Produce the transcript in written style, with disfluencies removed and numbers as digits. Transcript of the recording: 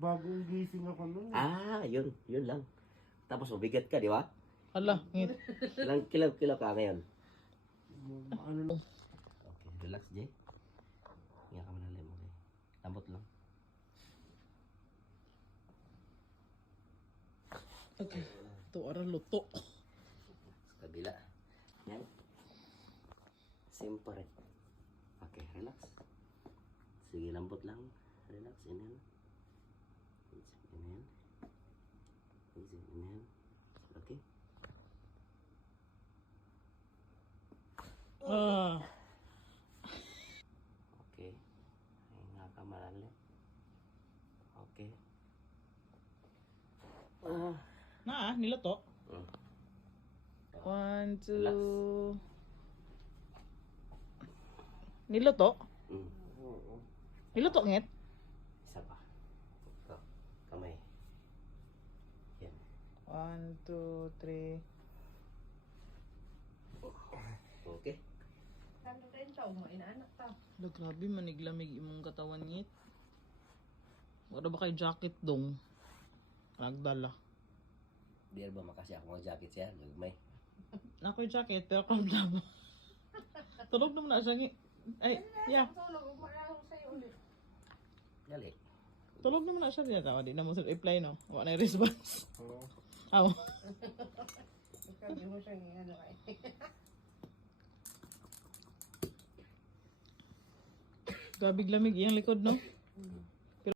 Bagong gising ako nun. Ah, yun lang. Tapos mabigat ka, di ba? Ala, ngit. Ilang kilo ka ngayon? Ano lang. Okay, relax, Jay. Hinga ka malalim, okay. Lambot lang. Okay. Ito, aral luto. Sa kabila. Yan. Siyempre. Okay, relax. Sige, lambot lang. Relax, inhale. Inhale. Inhale. Okay. Okay. Hinga ka malalim. Okay. Niluto. 1, 2. Niluto? Niluto, ngit? Isa pa. Ito. Kamay. Yan. 1, 2, 3. Okay. Kano rin tao mo, inaanak ta. Ala, grabe, maniglamig imong katawan, ngit. Wala ba kay jacket dong? Nagdala. Di ba makasya ako ng jacket siya? Gagmay. Nako'y jacket, pero kalda mo. Tulog naman na siya, ngit. Ay, yeah. Tulog, umarang sa'yo ulit. Gali. Tulog naman na siya niya. Tawa, di na mo sa reply, no? Wala na yung response. Oo. Aw. Ikaw, di mo siyang ano ay. Gabig lamig iyang likod, no?